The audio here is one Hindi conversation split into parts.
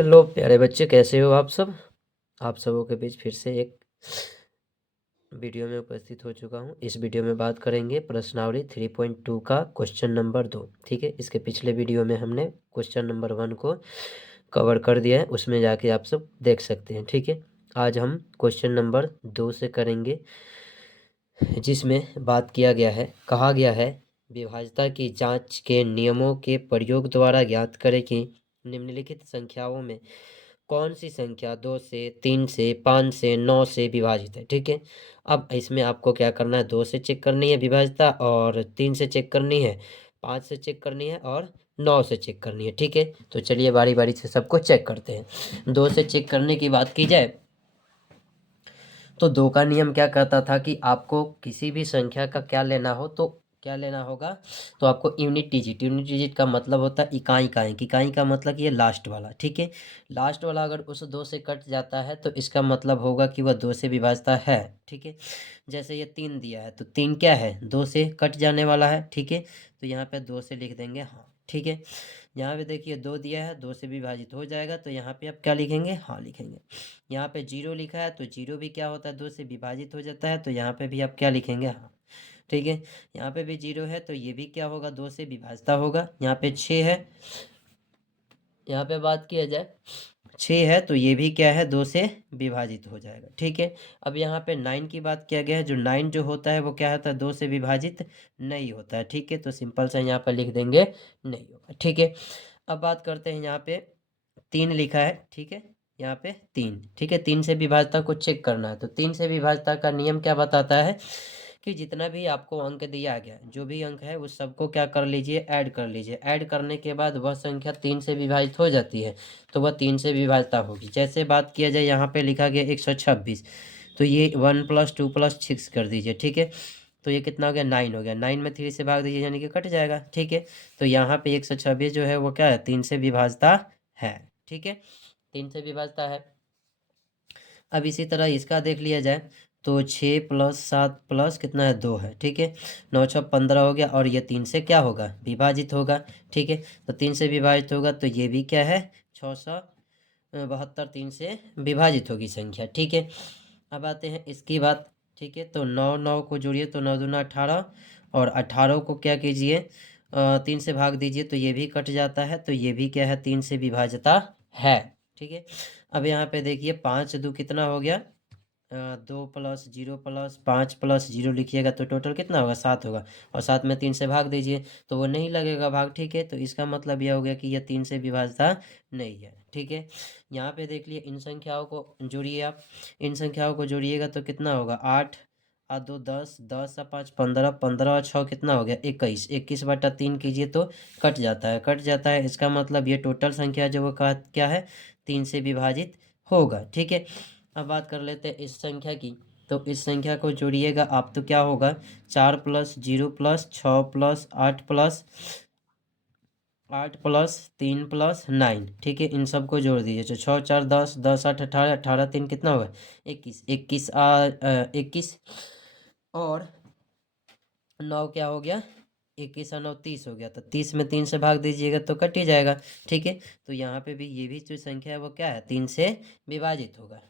हेलो प्यारे बच्चे, कैसे हो आप सब। आप सबों के बीच फिर से एक वीडियो में उपस्थित हो चुका हूं। इस वीडियो में बात करेंगे प्रश्नावली 3.2 का क्वेश्चन नंबर 2। ठीक है, इसके पिछले वीडियो में हमने क्वेश्चन नंबर 1 को कवर कर दिया है, उसमें जाके आप सब देख सकते हैं। ठीक है, आज हम क्वेश्चन नंबर 2 से करेंगे, जिसमें बात किया गया है, कहा गया है विभाज्यता की जांच के नियमों के प्रयोग द्वारा ज्ञात करें कि निम्नलिखित संख्याओं में कौन सी संख्या 2 से 3 से 5 से 9 से विभाजित है। ठीक है, अब इसमें आपको क्या करना है, 2 से चेक करनी है विभाज्यता, और 3 से चेक करनी है, 5 से चेक करनी है, और 9 से चेक करनी है। ठीक है, तो चलिए बारी बारी से सबको चेक करते हैं। 2 से चेक करने की बात की जाए तो 2 का नियम क्या कहता था कि आपको किसी भी संख्या का क्या लेना हो तो क्या लेना होगा, तो आपको यूनिट डिजिट। यूनिट डिजिट का मतलब होता है इकाई का अंक। इकाई का मतलब कि ये लास्ट वाला। ठीक है, लास्ट वाला अगर उस 2 से कट जाता है तो इसका मतलब होगा कि वह 2 से विभाज्यता है। ठीक है, जैसे ये 3 दिया है तो 3 क्या है, 2 से कट जाने वाला है। ठीक है, तो यहाँ पे 2 से लिख देंगे हाँ। ठीक है, यहाँ पे देखिए 2 दिया है, 2 से विभाजित हो जाएगा, तो यहाँ पे आप क्या लिखेंगे, हाँ लिखेंगे। यहाँ पे 0 लिखा है तो 0 भी क्या होता है, 2 से विभाजित हो जाता है, तो यहाँ पे भी आप क्या लिखेंगे, हाँ। ठीक है, यहाँ पे भी 0 है तो ये भी क्या होगा, 2 से विभाजता होगा। यहाँ पे 6 है, यहाँ पे बात किया जाए 6 है तो ये भी क्या है, 2 से विभाजित हो जाएगा। ठीक है, अब यहाँ पे 9 की बात किया गया है। जो 9 जो होता है वो क्या होता है, 2 से विभाजित नहीं होता है। ठीक है, तो सिंपल से यहाँ पर लिख देंगे नहीं होगा। ठीक है, अब बात करते हैं, यहाँ पे 3 लिखा है। ठीक है, यहाँ पे 3। ठीक है, 3 से विभाज्यता को चेक करना है, तो 3 से विभाज्यता का नियम क्या बताता है कि जितना भी आपको अंक दिया गया है, जो भी अंक है उस सबको क्या कर लीजिए, ऐड कर लीजिए। ऐड करने के बाद वह संख्या 3 से विभाजित हो जाती है, तो वह 3 से विभाज्यता होगी। जैसे बात किया जाए, यहाँ पे लिखा गया 126, तो ये 1 + 2 + 6 कर दीजिए। ठीक है, तो ये कितना हो गया, 9 हो गया। 9 में 3 से भाग दीजिए, यानी कि कट जाएगा। ठीक है, तो यहाँ पे 126 जो है वो क्या है, 3 से विभाज्यता है। ठीक है, 3 से विभाज्यता है। अब इसी तरह इसका देख लिया जाए तो 6 + 7 प्लस कितना है, 2 है। ठीक है, 9 6 15 हो गया, और ये 3 से क्या होगा, विभाजित होगा। ठीक है, तो 3 से विभाजित होगा तो ये भी क्या है, 672 3 से विभाजित होगी संख्या। ठीक है, अब आते हैं इसकी बात। ठीक है, तो 9 9 को जोड़िए तो 9 दूना 18, और 18 को क्या कीजिए, 3 से भाग दीजिए तो ये भी कट जाता है, तो ये भी क्या है, 3 से विभाज्यता है। ठीक है, अब यहाँ पे देखिए 5 2 कितना हो गया, 2 + 0 + 5 + 0 लिखिएगा तो टोटल कितना होगा, 7 होगा, और 7 में 3 से भाग दीजिए तो वो नहीं लगेगा भाग। ठीक है, तो इसका मतलब यह हो गया कि यह 3 से विभाज्यता नहीं है। ठीक है, यहाँ पे देख लिए, इन संख्याओं को जोड़िए आप। इन संख्याओं को जोड़िएगा तो कितना होगा, 8 और 2 10, 10 और 5 15, 15 और 6 कितना हो गया, 21। 21/3 कीजिए तो कट जाता है, कट जाता है। इसका मतलब ये टोटल संख्या जो वो क्या है, 3 से विभाजित होगा। ठीक है, अब बात कर लेते हैं इस संख्या की, तो इस संख्या को जोड़िएगा आप तो क्या होगा, 4 + 0 + 6 + 8 + 3 + 9। ठीक है, इन सबको जोड़ दीजिए तो 6 4 10, 10 8 18, 18 3 कितना होगा, 21। 21 और 9 क्या हो गया, 21 और 9 30 हो गया, तो 30 में 3 से भाग दीजिएगा तो कट ही जाएगा। ठीक है, तो यहाँ पे भी ये भी जो संख्या है वो क्या है, 3 से विभाजित होगा।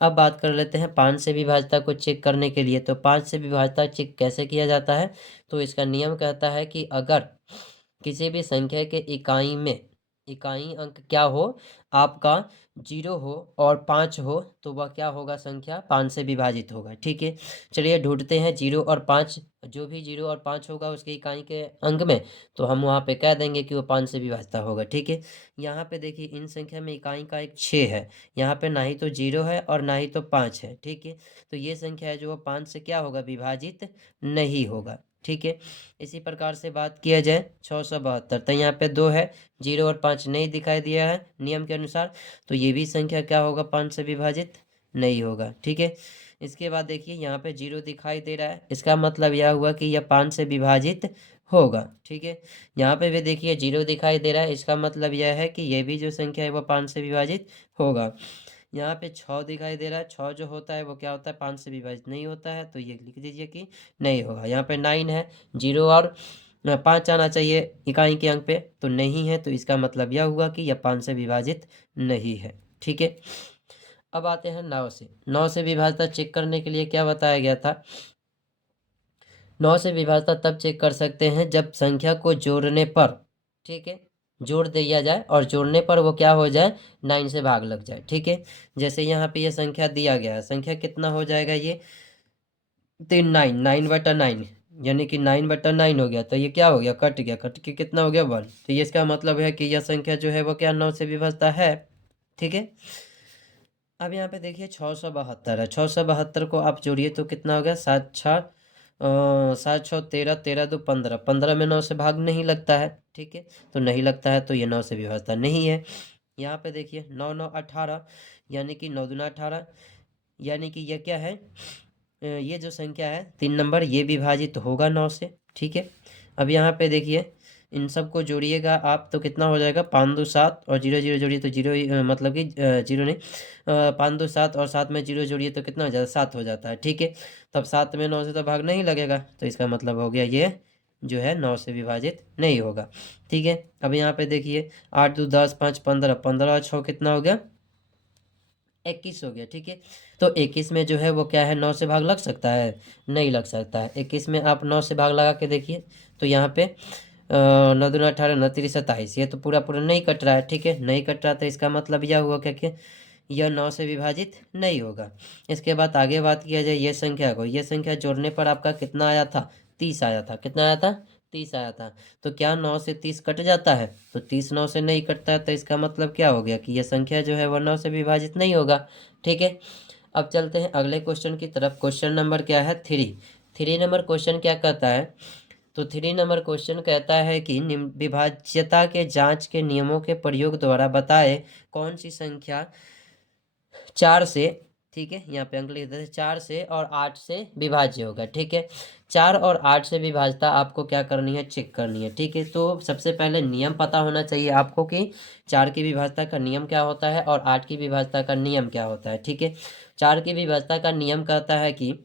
अब बात कर लेते हैं 5 से विभाज्यता को चेक करने के लिए, तो 5 से विभाज्यता चेक कैसे किया जाता है, तो इसका नियम कहता है कि अगर किसी भी संख्या के इकाई में इकाई अंक क्या हो, आपका 0 हो और 5 हो, तो वह क्या होगा, संख्या 5 से विभाजित होगा। ठीक है, चलिए ढूंढते हैं 0 और 5। जो भी 0 और 5 होगा उसके इकाई के अंक में, तो हम वहाँ पे कह देंगे कि वो 5 से विभाज्यता होगा। ठीक है, यहाँ पे देखिए इन संख्या में इकाई का एक 6 है, यहाँ पे ना ही तो 0 है और ना ही तो 5 है। ठीक है, तो ये संख्या है जो वो 5 से क्या होगा, विभाजित नहीं होगा। ठीक है, इसी प्रकार से बात किया जाए 672, तो यहाँ पे 2 है, 0 और 5 नहीं दिखाई दिया है नियम के अनुसार, तो ये भी संख्या क्या होगा, 5 से विभाजित नहीं होगा। ठीक है, इसके बाद देखिए यहाँ पे 0 दिखाई दे रहा है, इसका मतलब यह हुआ कि यह 5 से विभाजित होगा। ठीक है, यहाँ पे भी देखिए 0 दिखाई दे रहा है, इसका मतलब यह है कि यह भी जो संख्या है वो 5 से विभाजित होगा। यहाँ पे 6 दिखाई दे रहा है, 6 जो होता है वो क्या होता है, 5 से विभाजित नहीं होता है, तो ये लिख दीजिए कि नहीं होगा। यहाँ पे 9 है, 0 और 5 आना चाहिए इकाई के अंक पे, तो नहीं है, तो इसका मतलब यह हुआ कि यह 5 से विभाजित नहीं है। ठीक है, अब आते हैं 9 से। 9 से विभाज्यता चेक करने के लिए क्या बताया गया था? 9 से विभाज्यता तब चेक कर सकते हैं जब संख्या को जोड़ने पर, ठीक है, जोड़ दिया जाए और जोड़ने पर वो क्या हो जाए, 9 से भाग लग जाए। ठीक है, जैसे यहाँ पे ये संख्या दिया गया है, संख्या कितना हो जाएगा ये, 9, 9/9, यानी कि 9/9 हो गया, तो ये क्या हो गया, कट गया, कट के कितना हो गया, 1। तो ये इसका मतलब है कि यह संख्या जो है वो क्या 9 से विभाज्यता है। ठीक है, अब यहाँ पे देखिए 672 है, 672 को आप जोड़िए तो कितना हो गया, 7 6 13, 13 2 15, 15 में 9 से भाग नहीं लगता है। ठीक है, तो नहीं लगता है तो ये 9 से विभाज्यता नहीं है। यहाँ पे देखिए 9 9 18, यानी कि 9 दूना 18, यानी कि ये क्या है, ये जो संख्या है 3 नंबर, ये विभाजित होगा 9 से। ठीक है, अब यहाँ पे देखिए इन सबको जोड़िएगा आप तो कितना हो जाएगा, 5 2 7 और 0 0 जोड़िए तो 0, मतलब कि 0 नहीं, 5 2 7 और 7 में 0 जोड़िए तो कितना हो जाता है, 7 हो जाता है। ठीक है, तब 7 में 9 से तो भाग नहीं लगेगा, तो इसका मतलब हो गया ये जो है 9 से विभाजित नहीं होगा। ठीक है, अब यहाँ पे देखिए 8 2 10 5 15, 15 और 6 कितना हो गया, 21 हो गया। ठीक है, तो 21 में जो है वो क्या है, 9 से भाग लग सकता है, नहीं लग सकता है। 21 में आप 9 से भाग लगा के देखिए, तो यहाँ पे 9 दूना 18, 9 3 27, ये तो पूरा पूरा नहीं कट रहा है। ठीक है, नहीं कट रहा, तो इसका मतलब यह हुआ क्या कि यह 9 से विभाजित नहीं होगा। इसके बाद आगे बात किया जाए ये संख्या को, ये संख्या जोड़ने पर आपका कितना आया था, 30 आया था। कितना आया था, 30 आया था। तो क्या 9 से 30 कट जाता है, तो 30 9 से नहीं कटता है, तो इसका मतलब क्या हो गया कि यह संख्या जो है वह 9 से विभाजित नहीं होगा। ठीक है, अब चलते हैं अगले क्वेश्चन की तरफ। क्वेश्चन नंबर क्या है, 3। 3 नंबर क्वेश्चन क्या कहता है, तो 3 नंबर क्वेश्चन कहता है कि निम्न विभाज्यता के जांच के नियमों के प्रयोग द्वारा बताए कौन सी संख्या 4 से, ठीक है, यहाँ पे अंक लिख देते हैं, 4 से और 8 से विभाज्य होगा। ठीक है, 4 और 8 से विभाज्यता आपको क्या करनी है, चेक करनी है। ठीक है, तो सबसे पहले नियम पता होना चाहिए आपको कि 4 की विभाज्यता का नियम क्या होता है और 8 की विभाज्यता का नियम क्या होता है। ठीक है, 4 की विभाज्यता का नियम कहता है कि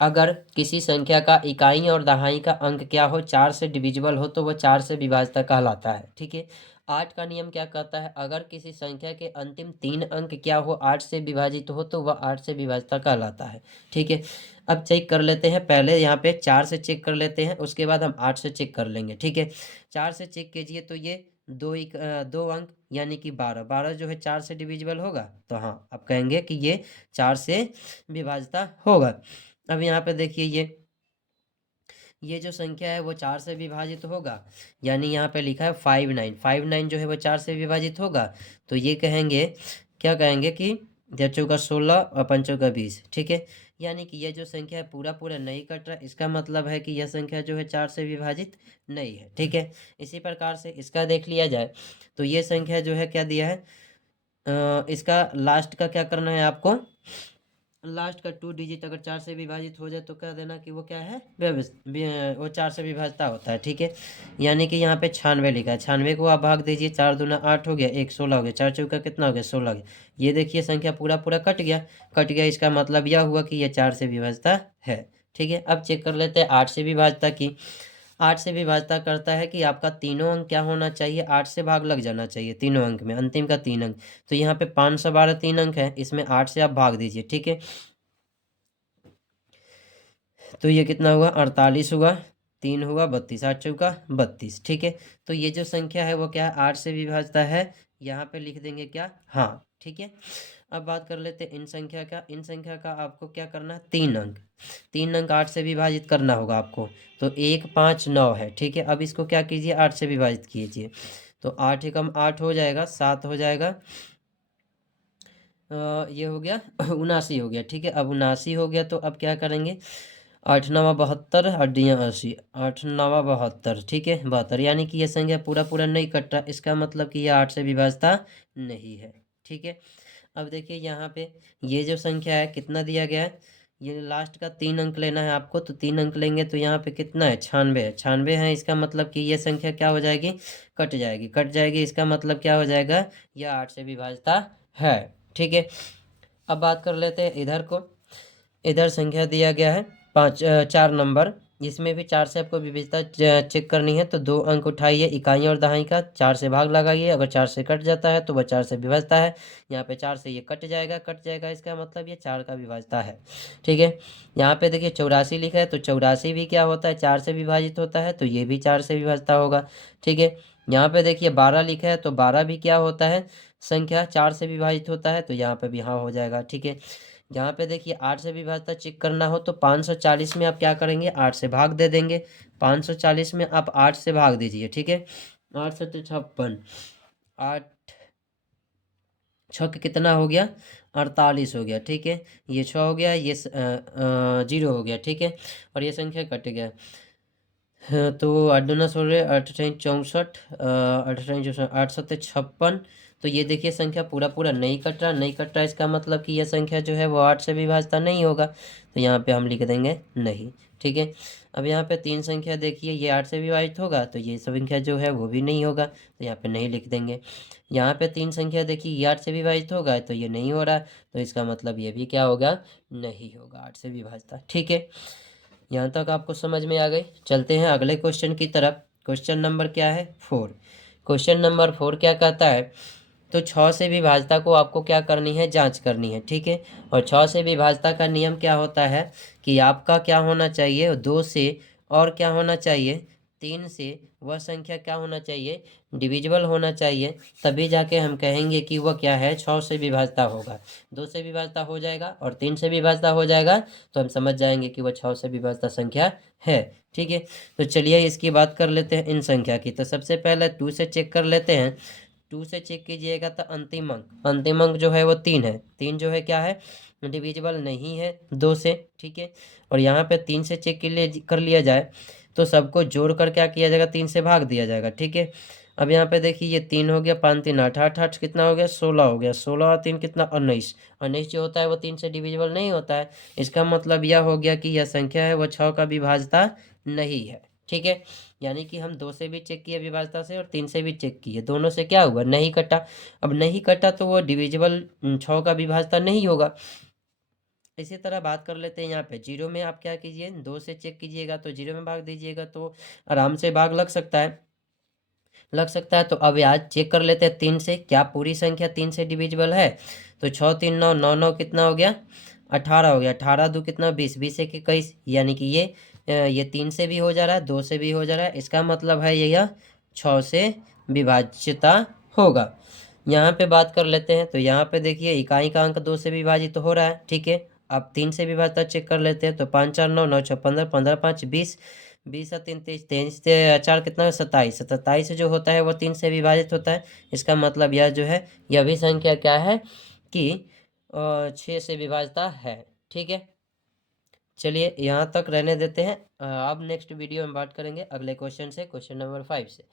अगर किसी संख्या का इकाई और दहाई का अंक क्या हो, 4 से डिविजिबल हो, तो वह 4 से विभाज्यता कहलाता है। ठीक है, 8 का नियम क्या कहता है, अगर किसी संख्या के अंतिम 3 अंक क्या हो, 8 से विभाजित हो, तो वह 8 से विभाज्यता कहलाता है। ठीक है, अब चेक कर लेते हैं, पहले यहाँ पे 4 से चेक कर लेते हैं, उसके बाद हम 8 से चेक कर लेंगे। ठीक है, 4 से चेक कीजिए तो ये 2 अंक यानी कि 12, 12 जो है 4 से डिविजिबल होगा, तो हाँ आप कहेंगे कि ये 4 से विभाज्यता होगा। अब यहाँ पे देखिए ये जो संख्या है वो 4 से विभाजित होगा, यानी यहाँ पे लिखा है 59, 59 जो है वो 4 से विभाजित होगा, तो ये कहेंगे, क्या कहेंगे कि 4 16 और 5 20। ठीक है, यानी कि ये जो संख्या है पूरा पूरा नहीं कट रहा, इसका मतलब है कि यह संख्या जो है 4 से विभाजित नहीं है। ठीक है, इसी प्रकार से इसका देख लिया जाए, तो ये संख्या जो है क्या दिया है, इसका लास्ट का क्या करना है आपको, लास्ट का 2 डिजिट अगर 4 से विभाजित हो जाए तो कह देना कि वो क्या है, वो 4 से विभाजता होता है। ठीक है, यानी कि यहाँ पे 96 लिखा है, 96 को आप भाग दीजिए, 4 दूना 8 हो गया, 1 16 हो गया, 4 चौका कितना हो गया, 16 हो गया। ये देखिए संख्या पूरा पूरा कट गया, कट गया, इसका मतलब यह हुआ कि यह 4 से विभाजता है। ठीक है, अब चेक कर लेते हैं 8 से विभाजता की। 8 से विभाजता करता है कि आपका तीनों अंक क्या होना चाहिए, 8 से भाग लग जाना चाहिए तीनों अंक में, अंतिम का 3 अंक। तो यहाँ पे 512 3 अंक है, इसमें 8 से आप भाग दीजिए। ठीक है, तो ये कितना हुआ, 48 हुआ, 3 हुआ 32, 8 चौका 32। ठीक है, तो ये जो संख्या है वो क्या है, 8 से विभाजता है, यहाँ पे लिख देंगे क्या, हाँ। ठीक है, अब बात कर लेते हैं इन संख्या का। इन संख्या का आपको क्या करना है, 3 अंक, 3 अंक 8 से विभाजित करना होगा आपको, तो 1 5 9 है। ठीक है, अब इसको क्या कीजिए, 8 से विभाजित कीजिए, तो 8 एकम 8 हो जाएगा, 7 हो जाएगा, ये हो गया 79 हो गया। ठीक है, अब 79 हो गया, तो अब क्या करेंगे, 8 9 72, 80, 8 9 72। ठीक है, 72, यानी कि ये संख्या पूरा पूरा नहीं कट रहा, इसका मतलब कि यह 8 से विभाज्यता नहीं है। ठीक है, अब देखिए यहाँ पे ये जो संख्या है कितना दिया गया है, ये लास्ट का 3 अंक लेना है आपको, तो 3 अंक लेंगे, तो यहाँ पे कितना है, 96 है, 96 है, इसका मतलब कि ये संख्या क्या हो जाएगी, कट जाएगी, कट जाएगी, इसका मतलब क्या हो जाएगा, यह 8 से विभाज्यता है। ठीक है, अब बात कर लेते हैं इधर को। इधर संख्या दिया गया है 4 नंबर, इसमें भी 4 से आपको विविधता चेक करनी है। तो 2 अंक उठाइए इकाई और दहाई का, 4 से भाग लगाइए, अगर 4 से कट जाता है तो वह 4 से विभाज्यता है। यहाँ पे 4 से ये कट जाएगा, इसका मतलब ये 4 का विभाज्यता है। ठीक है, यहाँ पे देखिए 84 लिखा है, तो 84 भी क्या होता है, 4 से विभाजित होता है, तो ये भी 4 से विभाज्यता होगा। ठीक है, यहाँ पे देखिए 12 लिखा है, तो 12 भी क्या होता है, संख्या 4 से विभाजित होता है, तो यहाँ पे भी हाँ हो जाएगा। ठीक है, यहाँ पे देखिए 8 से विभाज्यता चेक करना हो तो 540 में आप क्या करेंगे, 8 से भाग दे देंगे। 540 में आप 8 से भाग दीजिए। ठीक है, 8 से 56, 8 छक कितना हो गया, 48 हो गया। ठीक है, ये 6 हो गया, ये 0 हो गया। ठीक है, और ये संख्या कट गया। हाँ, तो 8 दूना 16, 8 अठाई 64, 8 अठाई 64, 8 सत्ते 56। तो ये देखिए संख्या पूरा पूरा नहीं कट रहा, नहीं कट रहा, इसका मतलब कि यह संख्या जो है वो 8 से विभाज्यता नहीं होगा, तो यहाँ पे हम लिख देंगे नहीं। ठीक है, अब यहाँ पे 3 संख्या देखिए, ये 8 से विभाजित होगा, तो ये संख्या जो है वो भी नहीं होगा, तो यहाँ पे नहीं लिख देंगे। यहाँ पे 3 संख्या देखिए, ये 8 से विभाजित होगा, तो ये नहीं हो रहा, तो इसका मतलब ये भी क्या होगा, नहीं होगा 8 से विभाज्यता। ठीक है, यहाँ तक आपको समझ में आ गई। चलते हैं अगले क्वेश्चन की तरफ। क्वेश्चन नंबर क्या है, 4। क्वेश्चन नंबर 4 क्या कहता है, तो 6 से विभाज्यता को आपको क्या करनी है, जांच करनी है। ठीक है, और 6 से विभाज्यता का नियम क्या होता है कि आपका क्या होना चाहिए, 2 से, और क्या होना चाहिए, 3 से, वह संख्या क्या होना चाहिए, डिविजिबल होना चाहिए, तभी जाके हम कहेंगे कि वह क्या है, 6 से विभाज्यता होगा। 2 से विभाज्यता हो जाएगा और 3 से विभाज्यता हो जाएगा, तो हम समझ जाएंगे कि वह 6 से विभाज्यता संख्या है। ठीक है, तो चलिए इसकी बात कर लेते हैं इन संख्या की। तो सबसे पहले 2 से चेक कर लेते हैं। 2 से चेक कीजिएगा तो अंतिम अंक जो है वो 3 है। 3 जो है क्या है, डिविजिबल नहीं है 2 से। ठीक है, और यहाँ पे 3 से चेक कर लिया जाए तो सबको जोड़कर क्या किया जाएगा, 3 से भाग दिया जाएगा। ठीक है, अब यहाँ पे देखिए ये 3 हो गया, 5 3 8, 8 8 कितना हो गया, 16 हो गया, 16 और 3 कितना, 19। 19 जो होता है वो 3 से डिविजिबल नहीं होता है, इसका मतलब यह हो गया कि यह संख्या है वो 6 का विभाज्यता नहीं है। ठीक है, यानी कि हम 2 से भी चेक किए विभाज्यता से और 3 से भी चेक किए, दोनों से क्या हुआ, नहीं कटा। अब नहीं कटा तो वो डिविजिबल 6 का विभाज्यता नहीं होगा। इसी तरह बात कर लेते हैं यहाँ पे 0 में, आप क्या कीजिए, 2 से चेक कीजिएगा तो 0 में भाग दीजिएगा, तो आराम से भाग लग सकता है, लग सकता है। तो अब आज चेक कर लेते हैं 3 से, क्या पूरी संख्या 3 से डिविजिबल है। तो 6 3 9, 9 9 कितना हो गया, 18 हो गया, 18 2 कितना, 20, 20 1 21, यानी कि ये 3 से भी हो जा रहा है, 2 से भी हो जा रहा है, इसका मतलब है यह 6 से विभाज्यता होगा। यहाँ पे बात कर लेते हैं, तो यहाँ पे देखिए इकाई का अंक 2 से विभाजित हो रहा है। ठीक है, अब 3 से विभाज्यता चेक कर लेते हैं, तो 5 4 9, 9 6 15, 15 5 20, 20 और 3 23, 23 से 4 कितना है, 27। 27 जो होता है वो 3 से विभाजित होता है, इसका मतलब यह जो है, यह भी संख्या क्या है कि 6 से विभाज्यता है। ठीक है, चलिए यहाँ तक रहने देते हैं। अब नेक्स्ट वीडियो में बात करेंगे अगले क्वेश्चन से, क्वेश्चन नंबर 5 से।